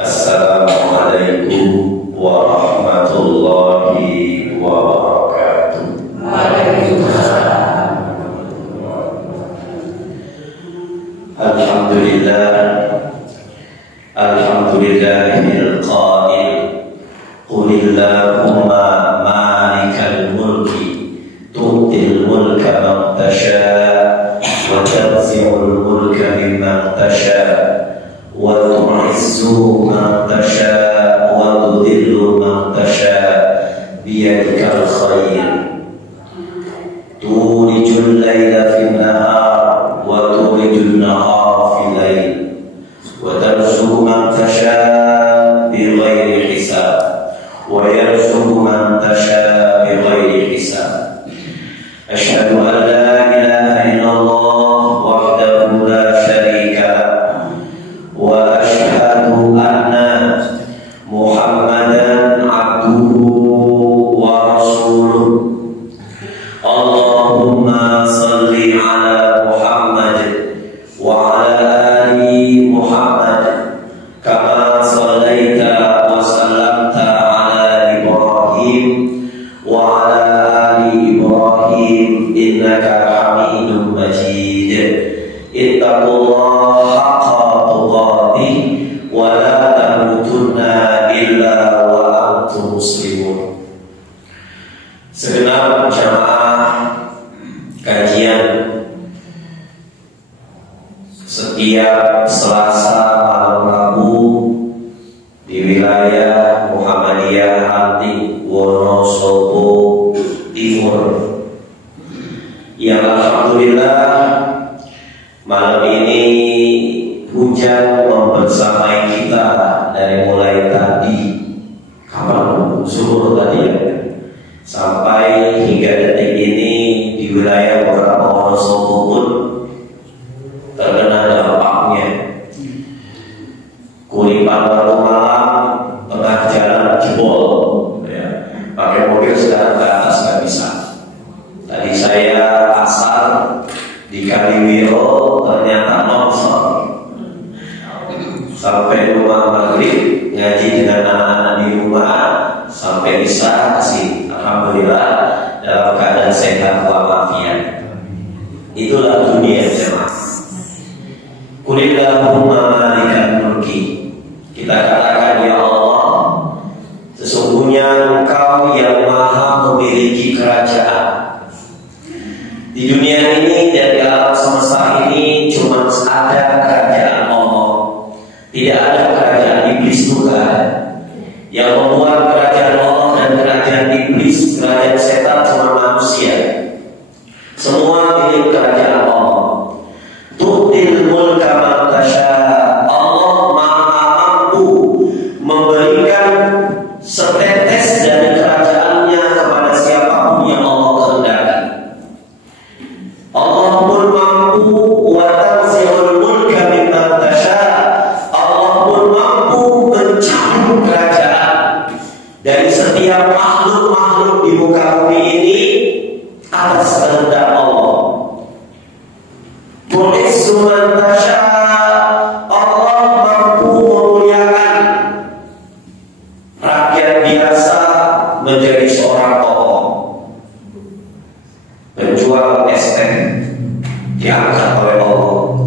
Assalamualaikum warahmatullahi wabarakatuh. Waalaikumsalam. Alhamdulillahil qail qulillahumma malikal mulki tu'til mulka man tasha' wa tanzi'ul mulka mimman tasha' wa tu'izzu man tasha' wa tudhillu man tasha' biyadikal khair tulijul laila fin nahar wa tulijul nahara fil lail wa tarzuqu man tasha' bighairi hisab wa yarzuqu man tasha' bighairi hisab. Asyhadu an la ilaha illallah wahdahu la syarika lah wa asyhadu anna Muhammadan abduhu wa rasuluh. Allahumma salli ala Muhammad wa ala ali Muhammad kama sallaita wa sallamta ala Ibrahim wa ala ali Ibrahim innaka Hamidum Majid. Ittaqullaha haqqa tuqatih wa la tamutunna illa wa antum muslimun. Segenap jamaah kajian setiap Selasa malam Rabu di wilayah Muhammadiyah Anti Wonosobo Timur, yang alhamdulillah malam ini hujan membersamai kita dari mulai tadi kapan zuhur tadi ya, sampai hingga detik ini di wilayah beberapa Wonosobo pun terkena dampaknya. Kuripan baru malam tengah jalan jebol ya. Pakai mobil sekarang ke atas nggak bisa. Tadi saya asar di Kaliwiro ternyata longsor. Sampai rumah maghrib ngaji dengan anak-anak di rumah sampai bisa kasih. Alhamdulillah dalam keadaan sehat walafiat. Itulah dunia jemaah. Qulillahumma malikal mulki. Kita katakan, ya Allah, sesungguhnya Engkau yang maha memiliki kerajaan. Di dunia ini dan di alam semesta ini cuma ada kerajaan Allah. Tidak ada kerajaan iblis juga. Yang membuat kerajaan Allah dan kerajaan iblis, kerajaan setan cuma manusia. Semua milik kerajaan Allah. Tu'til mulka man tasha'. Allah maha mampu memberikan setetes dari kerajaannya kepada siapapun yang Allah kehendaki. Allah pun mampu wa tanzi'ul mulka mimman tasha'. Allah pun mampu mencabut kerajaan dari setiap makhluk-makhluk di muka bumi ini atas kehendak Allah. Tu'izzu man tasha'. Allah mampu memuliakan rakyat biasa menjadi seorang tokoh. Penjual es teh diangkat oleh Allah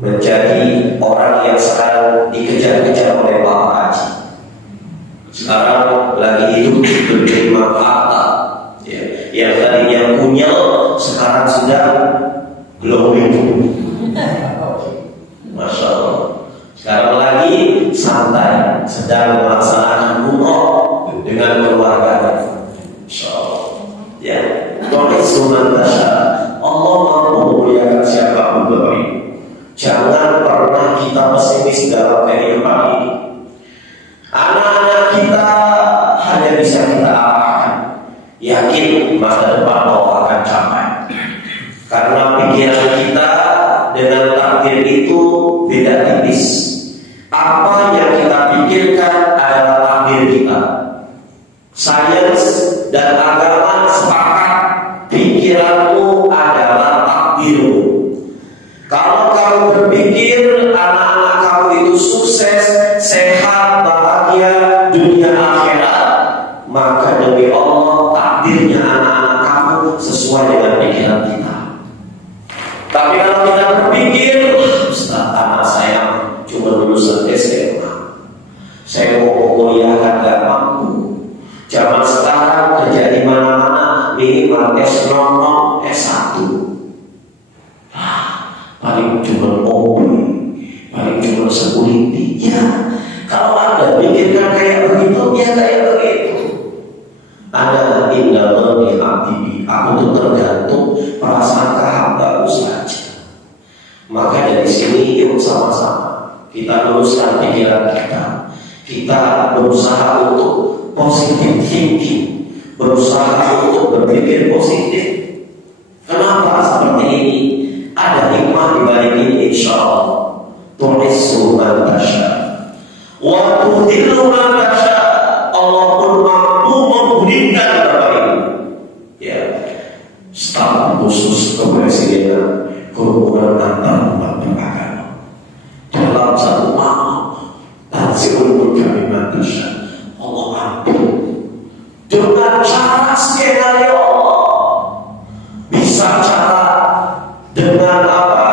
menjadi orang yang sekarang dikejar-kejar oleh Pak Haji. Sekarang lagi hidup berterima harta ya. Yang tadinya kunyel sekarang sudah glowing. Masya Allah. Sekarang lagi santai, sedang melaksanakan umroh dengan keluarganya. Masya Allah. Ya, tu'izzu man tasha'. Allah mampu memuliakan siapapun Bapak Ibu. Jangan pernah kita pesimis dalam kehidupan ini. Anak-anak kita hanya bisa kita arahkan. Yakin masa depan Allah akan capai. Karena pikiran kita dengan takdir itu beda tipis. Apa yang kita pikirkan adalah takdir kita. Sains dan agama sepakat pikiranmu adalah takdirmu. Kalau kamu berpikir anak-anak kamu itu sukses, sehat, paling cuma mobil, paling cuma security. Ya, kalau Anda pikirkan kayak begitu, ya kayak begitu. Ada indah di hati, aku tuh tergantung perasaan hambaku saja. Maka dari sini yuk sama-sama kita luruskan pikiran kita. Kita berusaha untuk positive thinking, berusaha untuk berpikir positif. Kenapa seperti ini? Ada hikmah di balik ini, insya Allah. Tu'izzu man tasya wa tudhillu man tasya. Allah pun mampu menggulingkan berbagai. Ya, staf khusus kepresidenan, hubungan antar umat beragama dalam satu malam. Tanzilul mulki man tasya. Allah mampu dengan cara skenario Allah. Bisa cara dengan apa?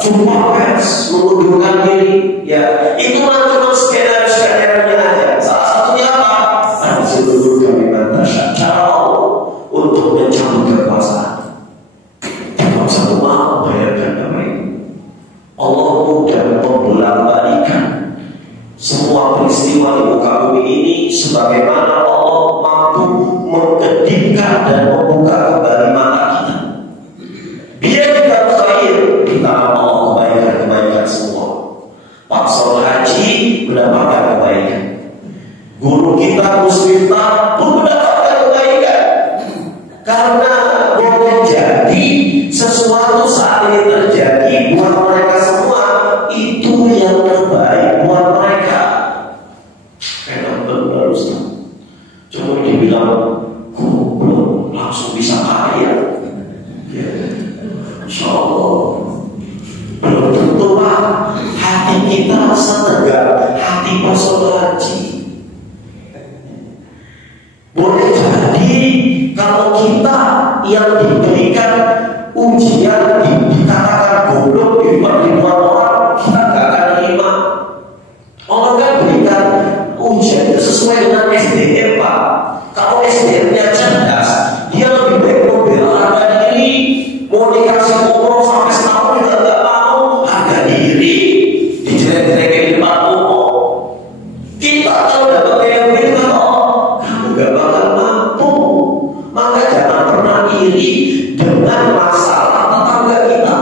Jumpa pers, mengundurkan diri. Ya, itu cuma skenario-skenario aja. Salah satunya apa? Tanzilul mulki man tasya. Cara Allah untuk mencabut kekuasaan. Dalam satu malam, bayangkan apa ini? Allah mudah membolak-balikan semua peristiwa di muka bumi ini sebagaimana Allah mampu mengkedipkan dan membuka kembali mata kita. Biar kita khair, kita mau kebaikan semua. Pak Sol Haji mendapatkan kebaikan. Guru kita Muslimat pun mendapatkan kebaikan. Karena boleh jadi sesuatu saat ini terjadi buat mereka semua itu yang terbaik buat mereka. Karena benar Ustaz, cuma dibilang goblok langsung bisa kaya. Ya, insya Allah belum tentu Pak. Hati kita setegak hati Pak Sol Haji. Boleh jadi kalau kita yang diberikan ujian dikatakan goblok di ribuan orang, kita gak akan terima. Allah kan berikan ujian itu sesuai dengan SDM Pak. Kalau SDM-nya cerdas, dia lebih baik membela harga diri. Mau dikasih umroh sampai setahun juga gak mau. Harga diri dijelek-jelekin di depan umum. Kita kalau dapat kayak begitu kan, kamu gak bakal mampu. Maka jangan pernah iri dengan masalah tetangga kita.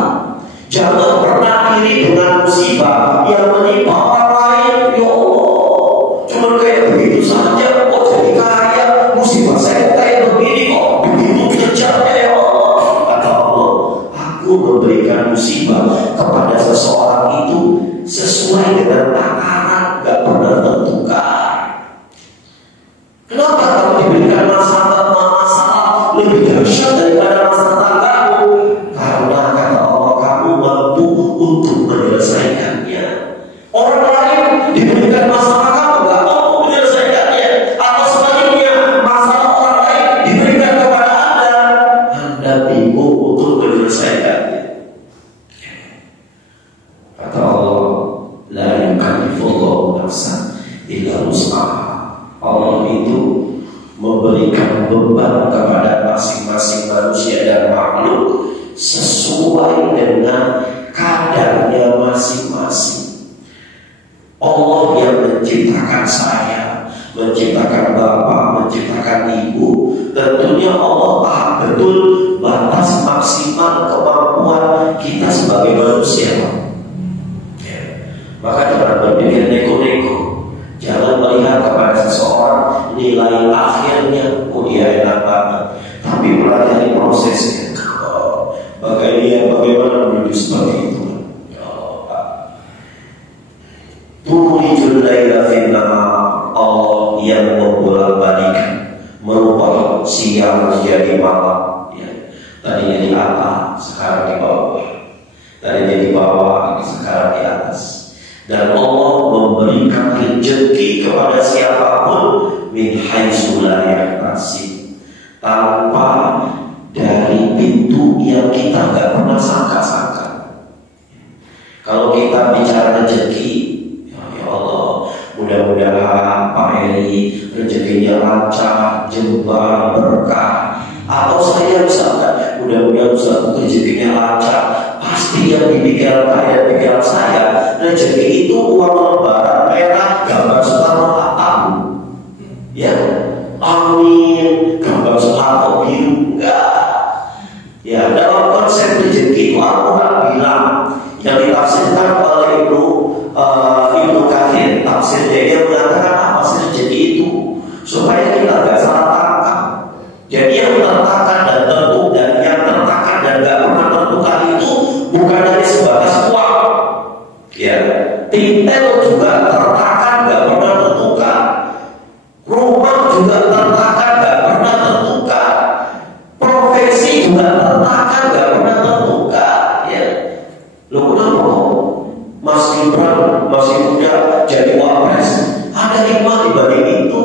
Jangan pernah iri dengan musibah yang menimpa orang lain. Ya Allah, cuma kayak begitu saja kok jadi kaya. Musibah saya kayak begini kok begitu kejarnya ya Allah. Kata Allah, aku memberikan musibah kepada seseorang itu sesuai dengan takaran, gak pernah tentukan. Kenapa kamu diberikan masalah lebih dahsyat daripada masalah tanggamu? Karena kata Allah, kamu mampu untuk menyelesaikannya. Orang lain diberikan masalah, kamu gak mampu menyelesaikannya. Atau sebaliknya, masalah orang lain diberikan kepada Anda bingung untuk menyelesaikannya. Kata Allah, la yukallifullahu nafsan illa wus'aha. Allah itu memberikan beban kepada masing-masing manusia dan makhluk sesuai dengan kadarnya masing-masing. Allah yang menciptakan saya, menciptakan bapak, menciptakan ibu, tentunya Allah paham betul batas maksimal kemampuan kita sebagai manusia. Ya. Maka jangan berpikir neko-neko. Jangan melihat kepada seseorang nilai akhirnya, oh dia enak banget, tapi pelajari prosesnya. Bagaimana menuju seperti itu? Tulijul laila fin nahar. Allah yang membolak-balikan, merubah siang menjadi malam. Ya. Tadinya di atas, sekarang di bawah. Tadinya di bawah, sekarang di atas. Dan Allah memberikan rezeki kepada siapapun min haitsu la yahtasib, tanpa dari pintu yang kita nggak pernah sangka-sangka. Kalau kita bicara rezeki, ya Allah, mudah-mudahan Pak Eri rezekinya lancar, jembar, berkah. Atau saya misalkan, mudah-mudahan usaha rezekinya lancar, pasti pasti yang di pikiran saya, rezeki itu uang lembar merah gambar Soekarno-Hatta. Ya, amin, gambar Soekarno biru, enggak. Ya, dalam konsep rezeki itu Al-Quran bilang yang ditafsirkan oleh Ibnu Katsir, tafsirnya dia mengatakan apa sih rezeki itu, supaya kita nggak salah tangkap. Jadi yang tertakan dan tentu dan yang tertakan dan nggak pernah tentukan itu bukan hanya sebatas uang. Ya, titel juga tertakan nggak pernah tentukan, rumah juga tertakan nggak pernah tentukan, profesi juga tertakan nggak pernah tentukan. Ya, lo kenapa Mas Gibran masih muda jadi wapres? Ada hikmah di balik itu.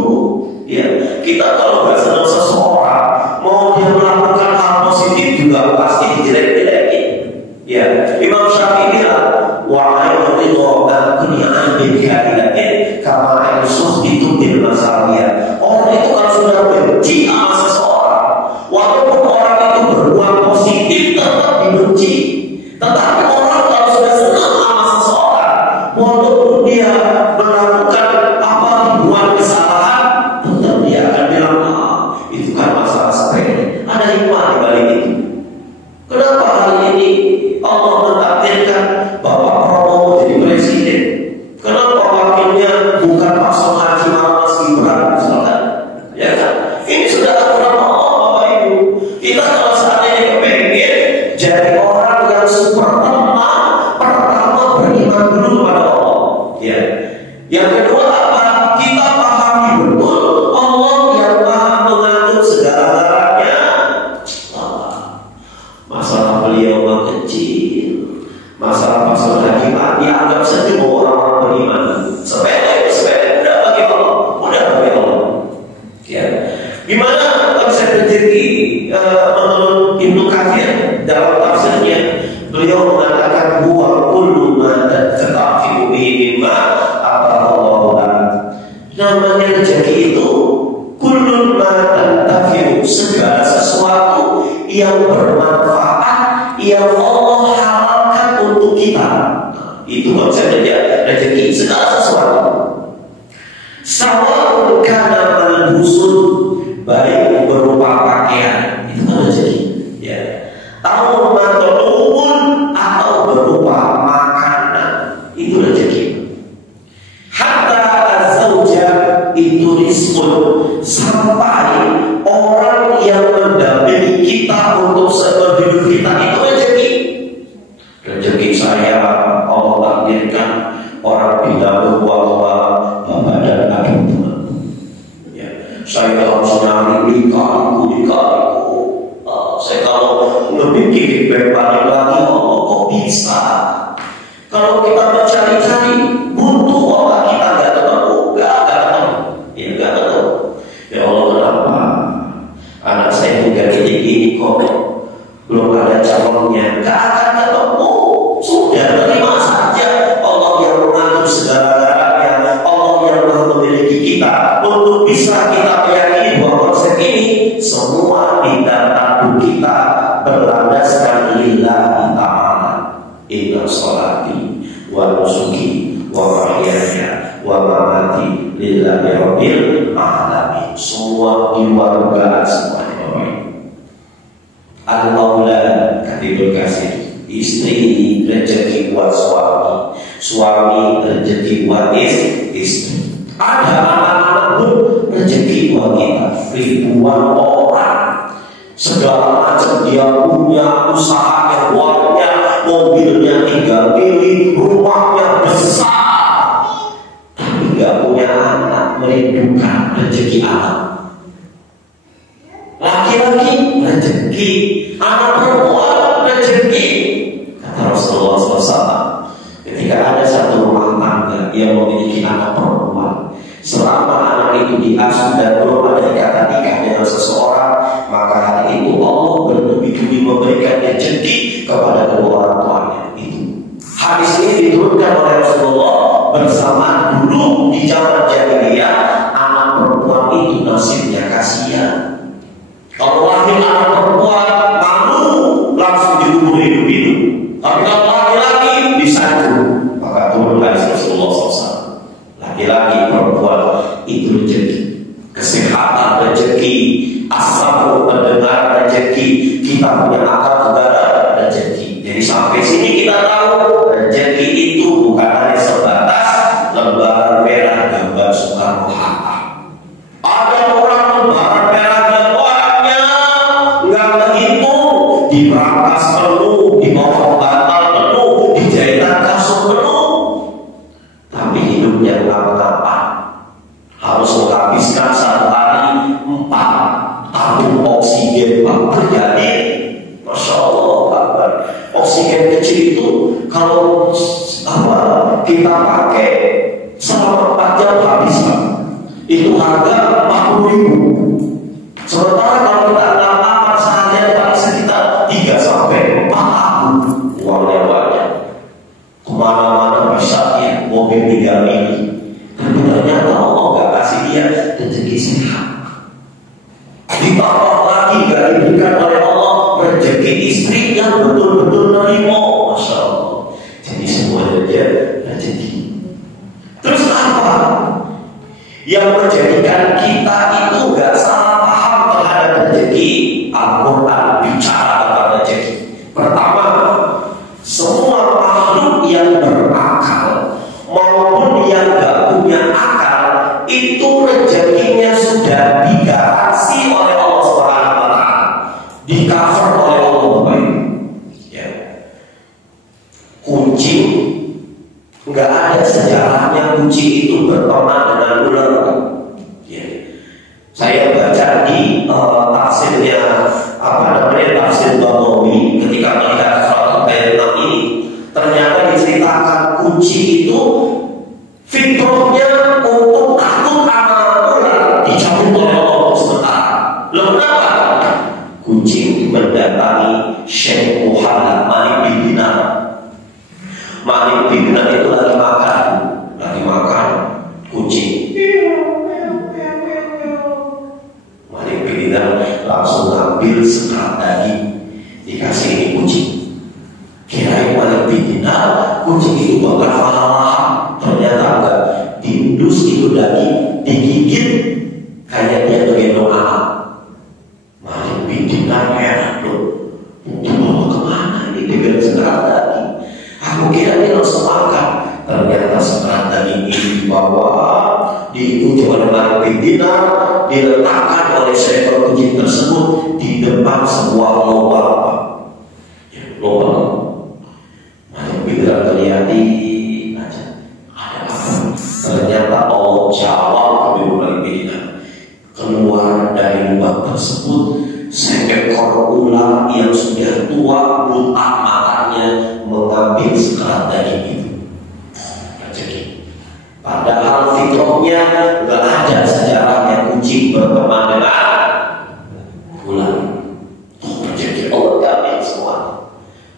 Ya, kita kalau nggak senang seseorang, mau dia melakukan hal positif juga pasti dijelek-jelekin. Ya, Imam Syafi'i bilang, wa'ayu ridho dan kunya'an bidhariyatin kama ayusuh itu bil masalahnya. Orang itu kan sudah benci sama seseorang, walaupun orang itu berbuat positif tetap dibenci. Tetapi orang kalau sudah senang sama seseorang, walaupun dia melakukan ribuan kesalahan, tetap dia akan bilang, itu kan masalah sepele. Ada hikmah di balik itu. Kenapa hari ini Allah mentakdirkan Bapak Prabowo jadi presiden? Kenapa wakilnya bukan Pak Sohaji Mas Gibran misalkan? Ya kan? Ini sudah aturan Allah, Bapak Ibu. Kita kalau seandainya kepengen jadi orang yang super tenang, pertama beriman dulu kepada Allah. Ya. Yang kedua apa? Kita pahami betul Allah yang maha mengatur segala-galanya. Masalah beliau kecil, masalah pasal haji dianggap saja orang-orang beriman. Sepele, mudah bagi Allah, mudah bagi Allah. Ya, gimana konsep rezeki menurut Ibnu Katsir dalam tafsirnya? Beliau mengatakan huwa kullu ma tatafi'u bihi mimma ataqallahu. Namanya rezeki itu kullu ma tatafi'u, segala sesuatu yang bermanfaat yang Allah halalkan untuk kita. Itu konsepnya rezeki, segala sesuatu. Sawa'un kana malbusun, baik berupa pakaian, itu kan rezeki. Ya. Atau matluun, atau berupa makanan, itu rezeki. Hatta az-zauja itu rizqun, sampai orang yang mendampingi kita untuk hidup kita itu rezeki. Rezeki saya Allah takdirkan orang bilang bahwa bapak dan adik teman. Ya, saya harus nyari dikaliku. Saya kalau lebih balik lagi, Allah kok bisa? Kalau kita mencari-cari butuh Allah kita nggak ketemu, nggak ketemu. Ya Allah, kenapa anak saya juga gini kok belum ada calonnya? Nggak akan ketemu. Sudah terima saja. Allah yang mengatur segala-galanya, Allah yang maha memiliki kita untuk bisa kita meyakini bahwa konsep ini semua di dalam kita berlandaskan lillahi ta'ala. Inna sholati wa nusuki wa mahyaya wa mamati lillahi rabbil alamin. Semua keluarga semuanya baik. Al-Maula Katibul Kasih, istri rezeki buat suami, suami rezeki buat istri. Ada anak-anak pun rezeki buat kita. Ribuan orang, segala macam dia punya usaha yang kuatnya, mobilnya 3 mili, rumahnya besar, tapi nggak punya anak, merindukan rezeki anak. Laki-laki rezeki, anak perempuan rezeki. Kata Rasulullah SAW, ketika ada satu rumah tangga yang memiliki anak perempuan, selama anak itu diasuh dan belum ada ikatan nikah dengan seseorang, maka hari itu Allah berdemi-demi memberikan rezeki kepada kedua orang tuanya. Itu hadis ini diturunkan oleh Rasulullah bersamaan dulu di zaman jahiliyah. Anak perempuan itu nasibnya kasihan. Kalau lahir anak perempuan malu langsung dikubur hidup-hidup. Tapi kalau Jadi sampai sini kita tahu rezeki itu bukan hanya sebatas lembaran merah gambar Soekarno-Hatta. Ada orang lembaran merah gambarnya nggak terhitung, diberangkas penuh, dipotong bantal penuh, dijahitan kasur penuh, tapi hidupnya ngapa-ngapa. Harus menghabiskan satu hari 4 tabung oksigen. Terjadi, Masya Allah, oksigen kecil itu kalau kita pakai selama 4 jam habis, itu harga 40.000. Sementara kalau kita ngapa seharian paling sekitar 3 sampai 4 tahun, uangnya banyak. Kemana-mana bisa ya, mobil 3 mili. Tapi ternyata Allah gak kasih dia rezeki sehat. Ditambah lagi gak diberikan oleh Allah rezeki istri yang betul-betul nerimo, Masya Allah. Jadi semuanya rezeki. Terus apa yang menjadikan kita itu gak salah paham terhadap rezeki? Al-Quran bicara tentang rezeki. Pertama, semua makhluk yang berakal maupun yang gak punya akal, itu rezekinya sudah digaransi oleh Allah Subhanahu wa Ta'ala, di cover oleh Allah. Ya. Kucing nggak ada sejarahnya kucing itu berteman dengan ular. Ya. Saya baca di tafsirnya tafsir Bagawi ketika melihat surat ayat 6 ini, ternyata diceritakan kucing itu fitrahnya untuk takut sama ular, dicabut oleh Allah sebentar. Lalu kenapa? Kucing mendatangi Syekh Muhammad Malik bin Dinar. Malik bin Dinar itu lagi makan kucing. Malik bin Dinar langsung ngambil sekerat daging, dikasih ini kucing. Kirain Malik bin Dinar kucing itu bakal mahal. Ternyata enggak, diindus itu daging, digigit kayak dia gendong anak. Malik bin Dinar merah loh, dibawa kemana ini dengan sekerat daging? Aku kira dia langsung makan. Ternyata sekerat daging ini dibawa, diikuti oleh Malik bin Dinar, diletakkan oleh seekor kucing tersebut di depan sebuah lubang. Lubang. Malik bin Dinar terlihatin aja. Ternyata Allah jawab Habib Malik bin Dinar. Keluar dari lubang tersebut seekor ular yang sudah tua, butak matanya, mengambil sekerat daging itu. Rezeki. Padahal fitrahnya nggak ada sejarahnya kucing berteman dengan ular. Rezeki Allah ambil semua.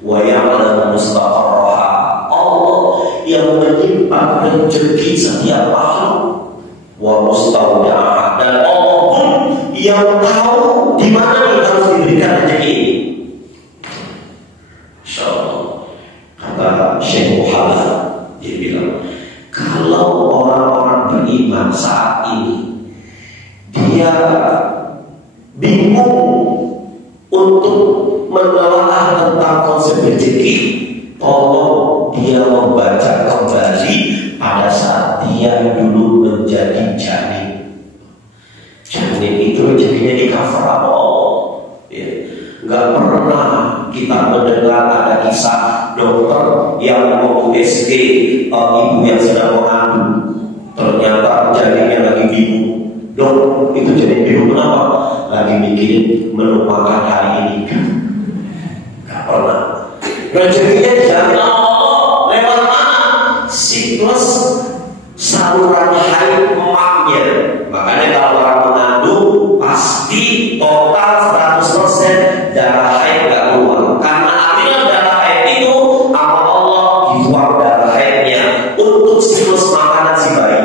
Wa ya'lamu mustaqarraha. Allah yang menyimpan rezeki setiap makhluk. Wa mustaudaha, dan Allah pun yang tahu di mana nih harus diberikan rezeki ini. Masya Allah. Kata Syekh Muhammad, dia bilang, kalau orang-orang beriman saat ini dia bingung untuk menelaah tentang konsep rezeki, tolong dia membaca kembali pada saat dia dulu menjadi janin. Janin itu rezekinya di cover sama Allah. Ya. Gak pernah kita mendengar ada kisah dokter yang mau USG ibu yang sedang mengandung, ternyata janinnya lagi bingung. Dok, itu janin bingung kenapa? Lagi mikirin menu makan hari ini. Gak pernah. Rezekinya dijamin Allah lewat mana? Siklus saluran haid emaknya. Makanya kalau orang mengandung pasti total 100% darah haid gak keluar. Karena aliran darah haid itu sama Allah dibuang darah haidnya untuk siklus makanan si bayi.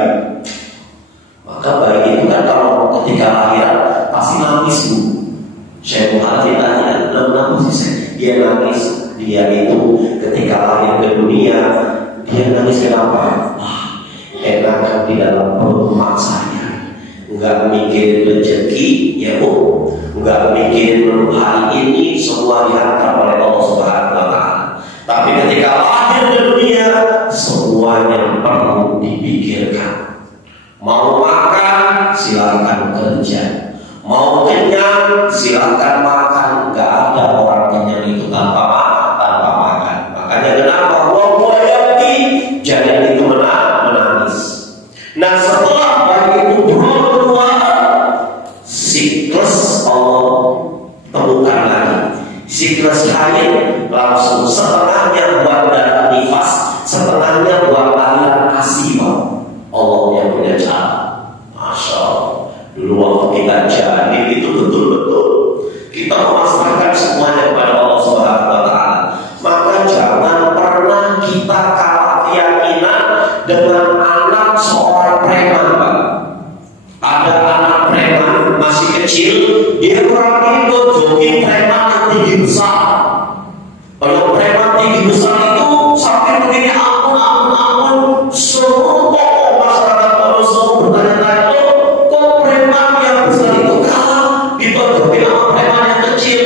Maka bayi itu kan kalau ketika lahiran pasti nangis bu. Saya mau tanya, kenapa sih dia nangis? Dia itu ketika lahir ke dunia, dia nangis kenapa? Enak di dalam perut emak saya, nggak mikirin rezeki, ya bu, nggak mikirin hari ini, semua dihantar oleh Allah Subhanahu wa Ta'ala. Tapi ketika lahir di dunia, semuanya perlu dipikirkan. Mau makan, silakan kerja. Mau kenyang, silakan makan. Gak ada orang kenyang itu tanpa makan. Makanya kenapa wayati janin itu menangis. Nah setelah bayi itu keluar, siklus Allah temukan lagi. Siklus haid langsung setengahnya buat darah nifas, setengahnya buat aliran asima. Allah yang punya cara. Masya Allah. Dulu waktu kita janin itu betul-betul kita memasrahkan semuanya kepada Allah Subhanahu wa Ta'ala. Maka jangan pernah kita kalah keyakinan dengan anak seorang preman, Pak. Ada anak preman masih kecil, dia kurang itu joki preman yang tinggi besar. Kalau preman tinggi besar itu sampai begini ampun, semua masyarakat manusia bertanya-tanya, kok preman yang besar itu kalah dibandingin sama preman yang kecil?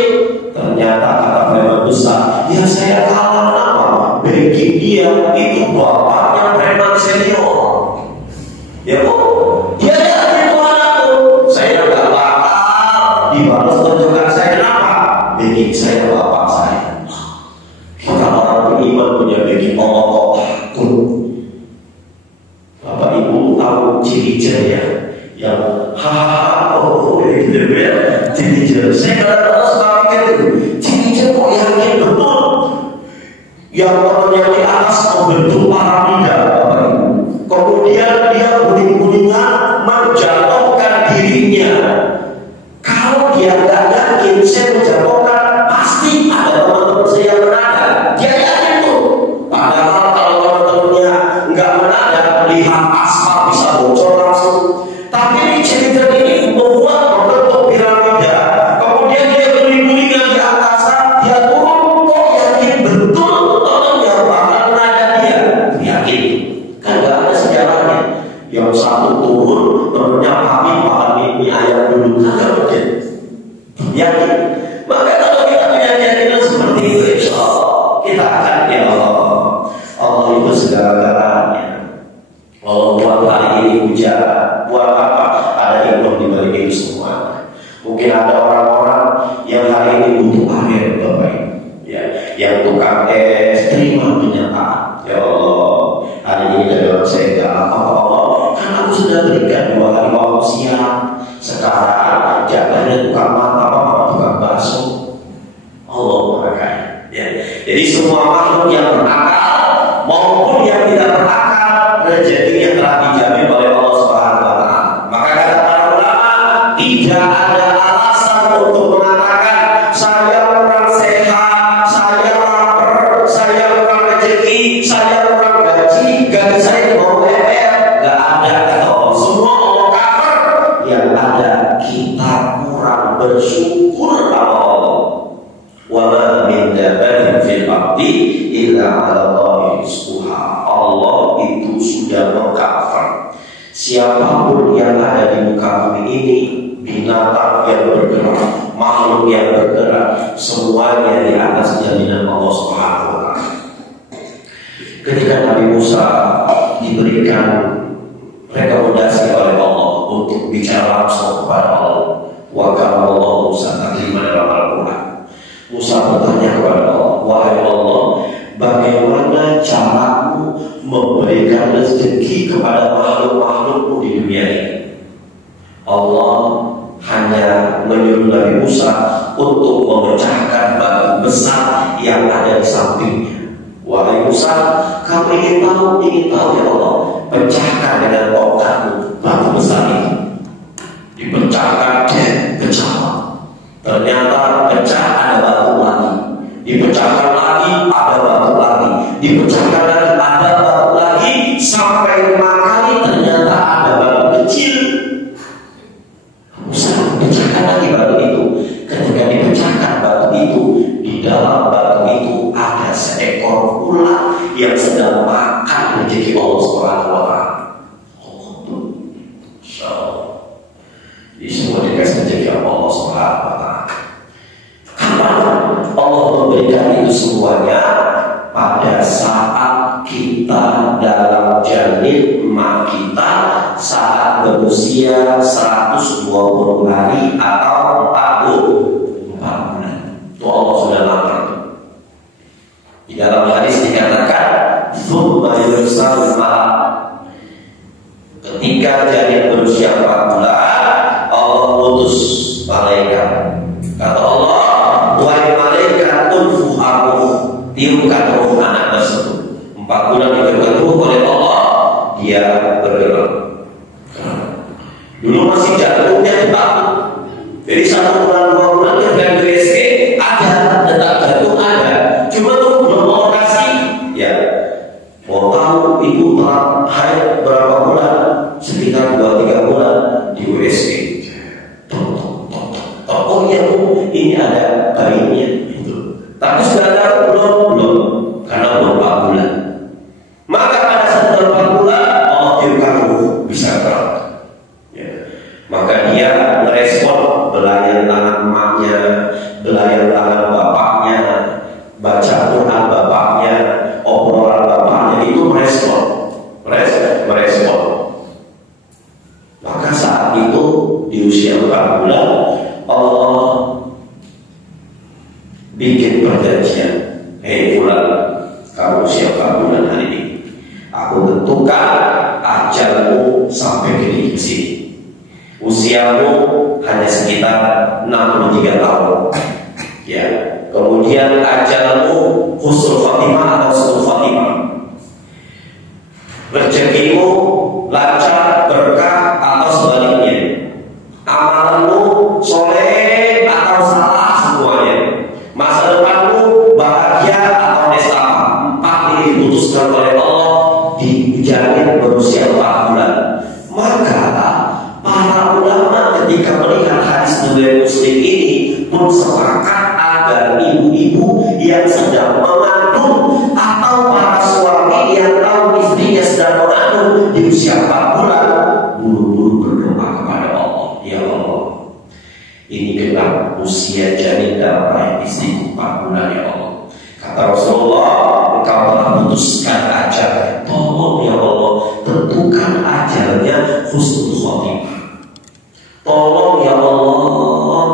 Ternyata kata preman besar, ya saya kalah nama bagi dia itu bapaknya preman senior. Ya kok? Dia itu anakku, saya gak bakal dibalas tunjukkan saya kenapa? Bagi saya bapak saya. Kita orang beriman punya bagi Allah kok takut. Bapak ibu tahu ciri-ciri yang gitu ya, ciri-ciri. Saya kadang-kadang suka mikir ciri-ciri kok yakin betul yang orang di atas membentuk piramida, Bapak ibu. Kemudian dia guling-gulingan menjatuhkan dirinya. Kalau dia nggak yakin saya menjatuhkan, pasti ada teman-teman saya yang menada. Dia yakin tuh. Padahal kalau teman-temannya nggak menada, lihat aspal bisa bocor langsung. Tapi ini cerita ini membuat membentuk piramida. Kemudian dia guling-gulingan di angkasa, dia turun kok yakin betul temannya bakal menada dia. Yakin. Kan nggak ada sejarahnya. Yang satu turun, temennya makan mie ayam dulu. Kan mungkin. Yakin. Maka kalau kita punya keyakinan seperti itu, insya Allah kita akan ya Allah itu segala-galanya. Allah buat hari ini hujan, buat apa? Ada hikmah di balik itu semua. Mungkin ada orang-orang yang hari ini butuh air, Bapak Ibu. Ya, yang tukang es terima kenyataan. Ya Allah, hari ini dari orang saya nggak apa-apa Allah, kan aku sudah berikan 2 hari waktu siang. Sekarang jatahnya tukang mata, tukang bakso. Allah berkah. Ya. Jadi semua makhluk yang berakal maupun yang tidak berakal, rezekinya telah dijamin oleh Allah Subhanahu wa Ta'ala. Maka kata para ulama, tidak ada alasan untuk mengatakan saya kurang sehat, saya lapar, saya kurang rezeki, saya kurang gaji saya mau leher. Gak ada kata Allah. Semua Allah cover. Yang ada kita kurang bersyukur pada Allah. Wa ma min dabbatin fil ardi illa 'ala Allahi rizquha. Allah itu sudah mengcover siapapun yang ada di muka bumi ini, binatang yang bergerak, makhluk yang bergerak, semuanya di atas jaminan Allah Subhanahu wa Ta'ala. Ketika Nabi Musa diberikan rekomendasi oleh Allah untuk bicara langsung kepada Allah, wa kana Allah Musa takliman dalam Al-Quran. Musa bertanya kepada Allah, wahai Allah, bagaimana caramu memberikan rezeki kepada makhluk-makhlukmu di dunia ini? Allah hanya menyuruh Nabi Musa untuk memecahkan batu besar yang ada di sampingnya. Wahai Musa, kamu ingin tahu ya Allah, pecahkan dengan tongkatmu batu besar ini. Dipecahkan dan kecil. Ternyata pecah, ada batu lagi. Dipecahkan lagi, ada batu lagi. Dipecahkan lagi, ada batu lagi. Sampai 5 kali ternyata ada batu kecil. Musa pecahkan lagi batu itu. Ketika dipecahkan batu itu, di dalam batu itu ada seekor ular yang sedang makan rezeki Allah Subhanahu wa Ta'ala. Jadi semua dikasih rezeki Allah Subhanahu wa Ta'ala. Kapan Allah memberikan itu semuanya? berusia 120 hari atau 44 bulan. Itu Allah sudah lamar. Di dalam hadis dikatakan, "Tsumma yursalul malak." Ketika janin berusia 4 bulan, Allah utus malaikat. Kata Allah, "Wahai malaikat, unfuh aku, tiupkan ruh anak tersebut." 4 bulan diberikan ruh oleh Allah, dia bergerak. Dulu masih jantungnya tetap. Jadi 1 bulan 2 bulan dia dari USG ada, detak jantung ada. Cuma tuh belum operasi. Ya, mau tahu ibu telah haid berapa bulan? Sekitar 2-3 bulan di USG. Oh iya bu, ini ada bayinya itu. Tapi sudah tahu belum, karena belum 4 bulan. Maka pada saat 4 bulan Allah tiupkan ruh bisa gerak. Ya. Maka dia merespon belayan tangan emaknya, belayan tangan bapaknya, baca Quran bapaknya, obrolan bapaknya, itu merespon. Maka saat itu di usia 4 bulan Allah bikin perjanjian. Hei fulan, kamu usia 4 bulan hari ini, aku tentukan ajalmu sampai ke sini. Usiamu hanya sekitar 63 tahun. Ya, kemudian ajalmu husnul khatimah atau su'ul khatimah. Rezekimu lancar, berkah atau sebaliknya. Amalanmu soleh atau salah semuanya. Masa depanmu bahagia atau nestapa. 4 ini diputuskan oleh Allah di janin berusia 4 bulan. Maka para ulama ketika melihat hadis riwayat Muslim ini pun sepakat agar ibu-ibu yang sedang mengandung atau para suami yang tahu istrinya sedang mengandung di usia 4 bulan buru-buru berdoa kepada Allah. Ya Allah, ini genap usia janin dalam rahim istriku 4 bulan ya Allah. Kata Rasulullah, engkau telah putuskan ajal. Tolong ya Allah, tentukan ajalnya husnul khatimah. Tolong ya Allah,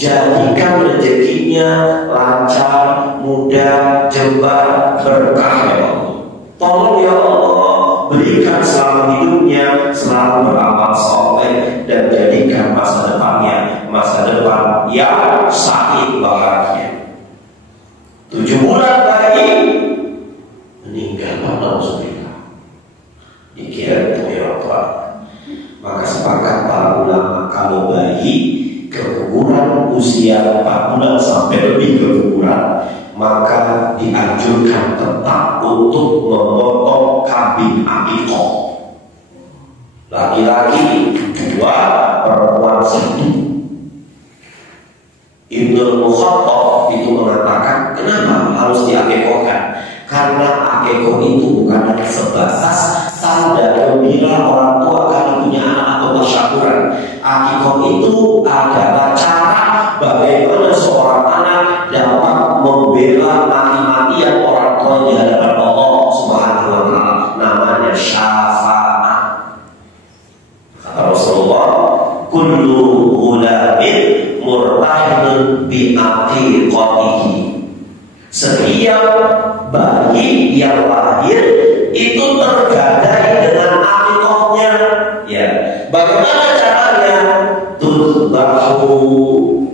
jadikan rezekinya lancar, mudah, jembar, berkah ya Allah. Tolong ya Allah, berikan selama hidupnya selalu beramal soleh dan jadikan masa depannya masa depan yang sa'id bahagia. 7 bulan bayi meninggal pada Rasulullah. Dikira itu ya Allah. Maka sepakat para ulama, kalau bayi keguguran usia 4 bulan sampai lebih keguguran, maka dianjurkan tetap untuk memotong kambing akikah. Laki-laki 2, perempuan 1. Ibnu Mukhattab itu mengatakan, kenapa harus diakikahkan? Karena akikah itu bukan hanya sebatas tanda gembira orang tua karena punya anak atau tasyakuran. Akikah itu adalah cara bagaimana seorang anak dapat membela mati-matian orang tua di hadapan Allah Subhanahu wa taala. Namanya syafaat. Kata Rasulullah, kullu ghulamin murtahinun bi aqiqatihi. Setiap bayi yang lahir itu tergadai dengan akikahnya. Ya, bagaimana caranya? Tudbahu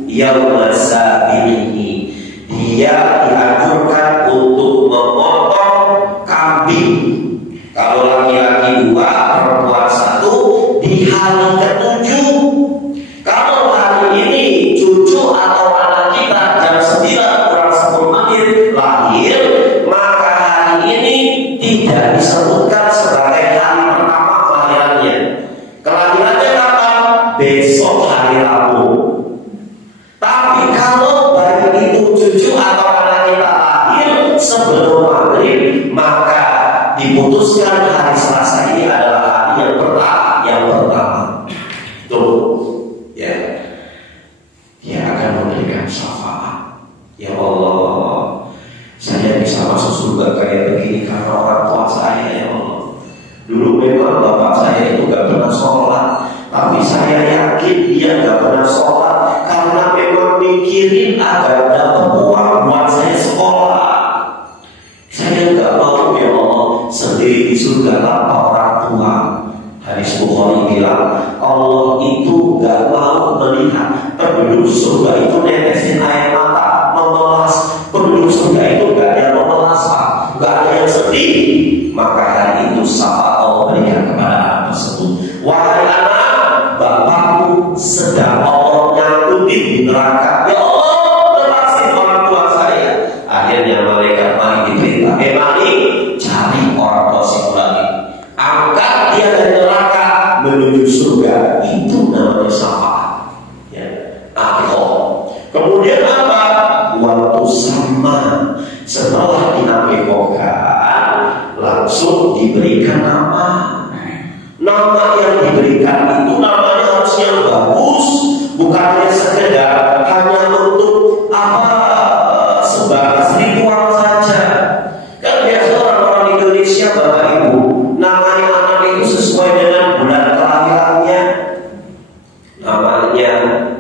yauma sabihi. Dia dianjurkan untuk memotong kambing. Kalau laki-laki 2, perempuan 1 di hari ke-7. Kalau hari ini cucu atau anak kita jam 9 kurang 10 menit lahir, maka hari ini tidak disebutkan sebagai hari pertama kelahirannya. Kelahirannya kapan? Besok hari Rabu. Tapi kalau bayi itu cucu atau anak kita lahir sebelum maghrib, maka diputuskan hari Selasa ini adalah hari yang pertama. Tuh, ya, dia akan memberikan syafaat. Ya Allah, saya bisa masuk surga kayak begini karena orang tua saya ya Allah. Saya nggak mau ya Allah sendiri di surga tanpa orang tua. Hadis Bukhari bilang Allah itu nggak mau melihat penduduk surga itu netesin air mata memelas. Penduduk surga itu nggak ada yang memelas, nggak ada yang sedih. Maka hari itu syafaat Allah berikan kepada anak tersebut. Wahai anak, bapakmu sedang Allah nyangkutin di neraka. Ya Allah, lepasin orang tua saya. Akhirnya mereka mari diperintah, mari cari orang tua si lagi. Angkat dia dari neraka menuju surga. Itu namanya syafaat. Ya, kemudian apa? Waktu sama setelah dinafikan langsung diberikan nama. Nama yang diberikan itu namanya harus yang bagus, bukan hanya sekedar hanya untuk sebatas ritual saja. Kan biasa orang-orang Indonesia Bapak Ibu namanya anak itu sesuai dengan bulan kelahirannya. Namanya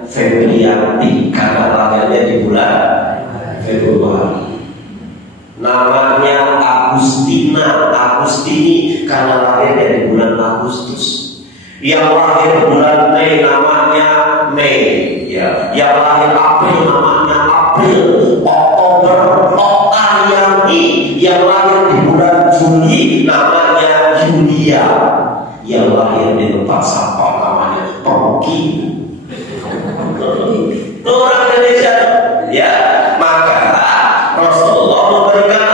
Febrianti karena lahirnya di bulan Februari. Namanya Agustini karena lahirnya di bulan Agustus. Yang lahir bulan Mei namanya Mei, ya. Yang lahir April namanya April. Oktober Oktayani. Yang lahir di bulan Juli namanya Julia. Yang lahir di tempat sampah namanya Pongki. Orang Indonesia, ya. Maka Rasulullah memberikan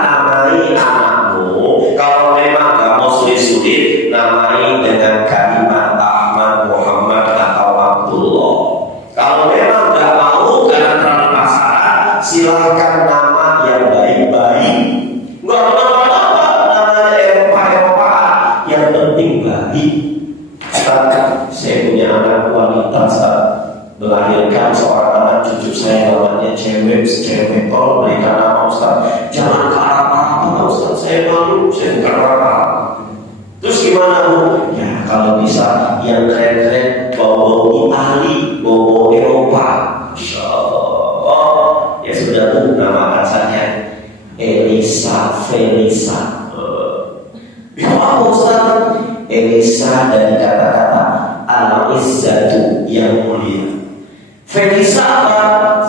namai anakmu. Kalau memang gak mau sulit-sulit, namai dengan kalimat Ahmad, Muhammad atau Abdullah. Kalau memang gak mau karena terlalu pasaran, silahkan nama yang baik-baik. Gak apa-apa, namanya Eropa-Eropa. Yang penting baik. Saya punya anak wanita, melahirkan seorang anak cucu saya namanya cewek. Tolong berikan nama Ustaz. Jangan ke arah-arah Ustaz, saya malu, saya bukan orang. Terus gimana Bu? Ya kalau bisa yang keren-keren, bawa Itali, bawa Eropa. Insya Allah. Ya sudah Bu, namakan saja Elisa Felisa. Ya apa Ustaz? Elisa dari kata-kata Al-Izzatu yang mulia. Felisa apa?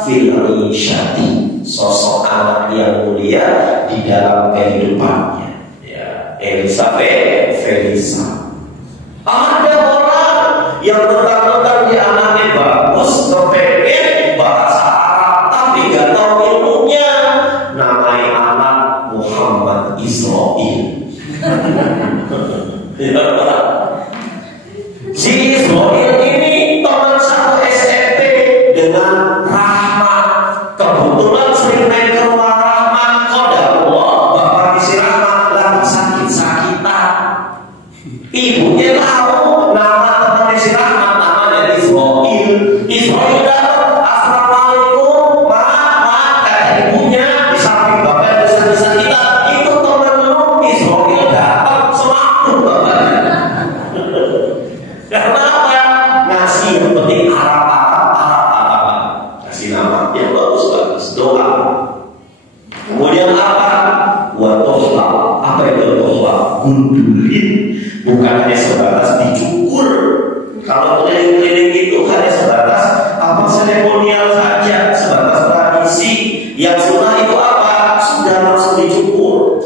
Fil-Ishati, sosok anak yang mulia di dalam kehidupannya. Ya, Elisa Felisa. Ada orang yang mentang-mentang dia anaknya bagus, kepengen bahasa Arab, tapi gak tahu ilmunya. Namanya anak Muhammad Israel. Si Israel ini teman satu SMP dengan Rahmat. Kebetulan sering main ke rumah Rahmat. Qadarullah, bapak isi Rahmat lagi sakit-sakitan. Ibunya tahu nama teman isi Rahmat, namanya Israel. Israel datang, assalamualaikum, maaf, kata ibunya di samping bapak yang sakit-sakitan. Itu teman lu, Israel datang, selalu bapaknya. Karena apa? Ngasih yang penting Arab. Kasih nama yang bagus-bagus, doa. Kemudian apa? Watohla. Apa itu watohla? Gundulin. Bukan hanya sebatas dicukur. Kalau keliling-keliling itu hanya sebatas seremonial saja, sebatas tradisi. Yang sunnah itu apa? Sudah langsung dicukur.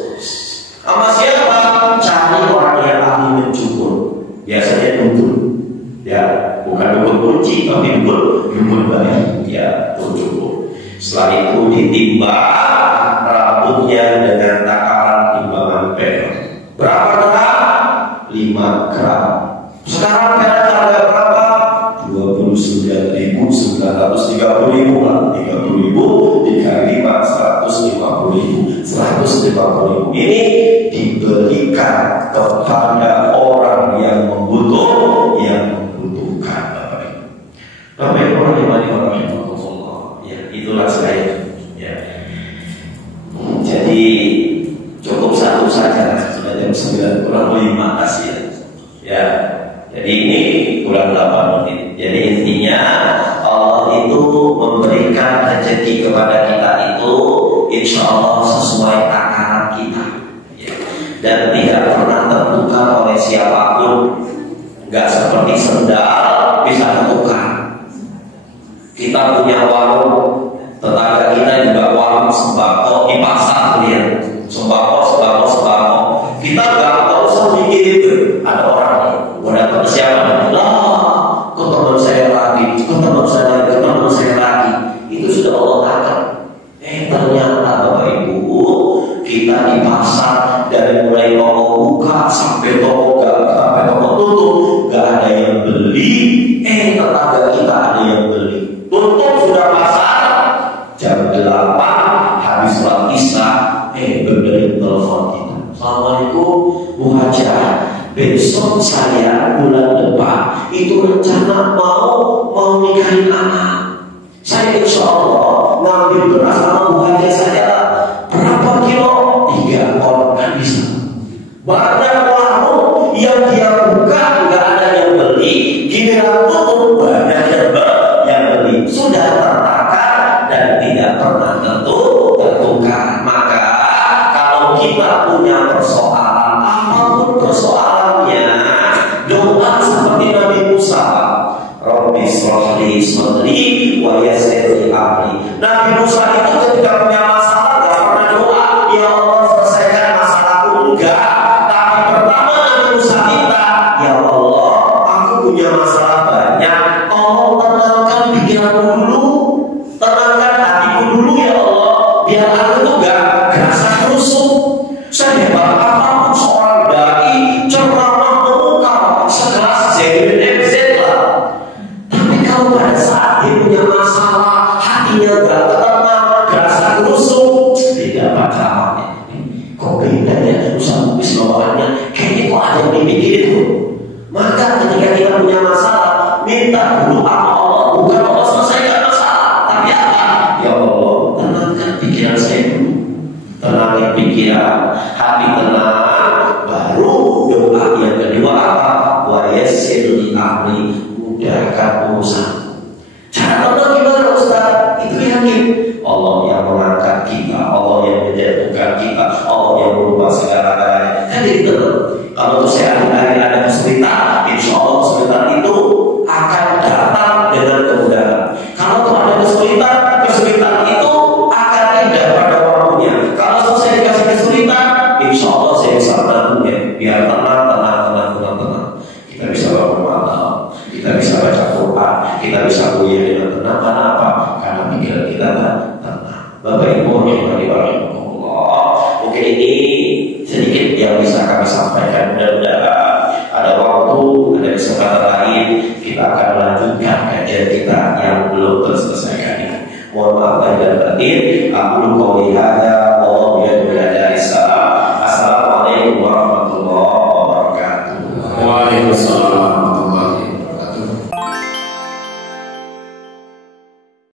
Sama siapa? Cari orang yang ahli mencukur. Biasanya dukun, ya bukan dukun kunci, tapi dukun bayi, ya cukur. Setelah itu ditimbang rambutnya dengan takaran timbangan perak. Berapa gram? 5 gram. Sekarang perak harga berapa? 29.930.000 lah. 30.000 dikali 150.000. 150.000 ini diberikan kepada orang yang membutuhkan. Bapak Ibu rahimani Allah. Ya, itulah saya. Ya. Jadi cukup satu saja. Sudah jam 9 kurang 5 kasih. Ya. Jadi ini kurang 8 menit. Jadi intinya Allah itu memberikan rezeki kepada kita itu insya Allah sesuai takaran dan tidak pernah tertukar oleh siapapun. Gak seperti sendal bisa tertukar. Kita punya warung, tetangga kita juga warung sembako di pasar, lihat sembako. Kita gak usah mikir itu. Ada orang nih, udah dapat siapa? Lah, ke teman saya lagi. Itu sudah Allah takkan. Ternyata Bapak Ibu, kita di pasar dari mulai toko buka sampai toko tutup, gak ada yang beli. Tetangga kita ada yang beli. Tutup sudah pasar jam 8 habis sholat isya, berbeda telepon kita. Assalamualaikum Bu Haja, besok saya bulan depan itu rencana mau nikahin anak. Saya insya Allah ngambil beras sama Bu Haja saya. Berapa kilo? 3 ton, kan bisa. Banyak warung yang dia buka nggak ada yang beli, giliran tutup banyak yang beli. Sudah tertakar dan tidak pernah tertukar. Maka kalau kita punya persoalan, apapun persoalannya, doa seperti Nabi Musa, Rabbi shrahli sadri wa yassir li amri. Nabi Musa itu ketika punya masalah gak pernah doa, ya Allah selesaikan masalahku, enggak. Tapi pertama Nabi Musa minta, ya Allah aku punya masalah banyak, tolong tenangkan pikiranku dulu, tenangkan hatiku dulu ya Allah, biar aku tuh gak gerasa kerusuk. Saya apapun seorang dai ceramah mengungkap sekelas Zainul MZ lah. Tapi kalau pada saat dia punya masalah, hatinya gak tenang, gerasa kerusuk, tidak apa ceramahnya. Kok beda ya Ustaz Mubis bawaannya? Kayaknya kok ada yang dipikirin tuh. Maka ketika kita punya masalah, minta dulu sama Allah, bukan Allah selesaikan masalah, tapi apa? Ya Allah, tenangkan pikiran saya dulu, tenangin pikiran, hati tenang, baru doa yang kedua apa? Wa yassir li amri, mudahkan urusan. Cara tenang gimana Ustaz? Itu yakin Allah yang mengangkat kita, Allah yang menjatuhkan kita, Allah yang merubah segala-galanya. Kan itu. Kalau saya ada kesulitan, insya Allah kesulitan itu akan datang dengan kemudahan. Kalau ada kesulitan itu akan indah pada waktunya. Kalau saya dikasih kesulitan, insya Allah saya bisa menangguhnya. Biar tenang. Kita bisa bangun malam, kita bisa baca Quran, kita bisa kuliah dengan tenang. Kenapa? Karena pikiran kita tenang. Bapak Ibu yang Allah, mungkin ini sedikit yang bisa kami sampaikan. Mudah-mudahan ada waktu, ada kesempatan lain, kita akan melanjutkan kajian kita yang belum terselesaikan ini. Mohon maaf lahir dan batin. Aku qouli hadza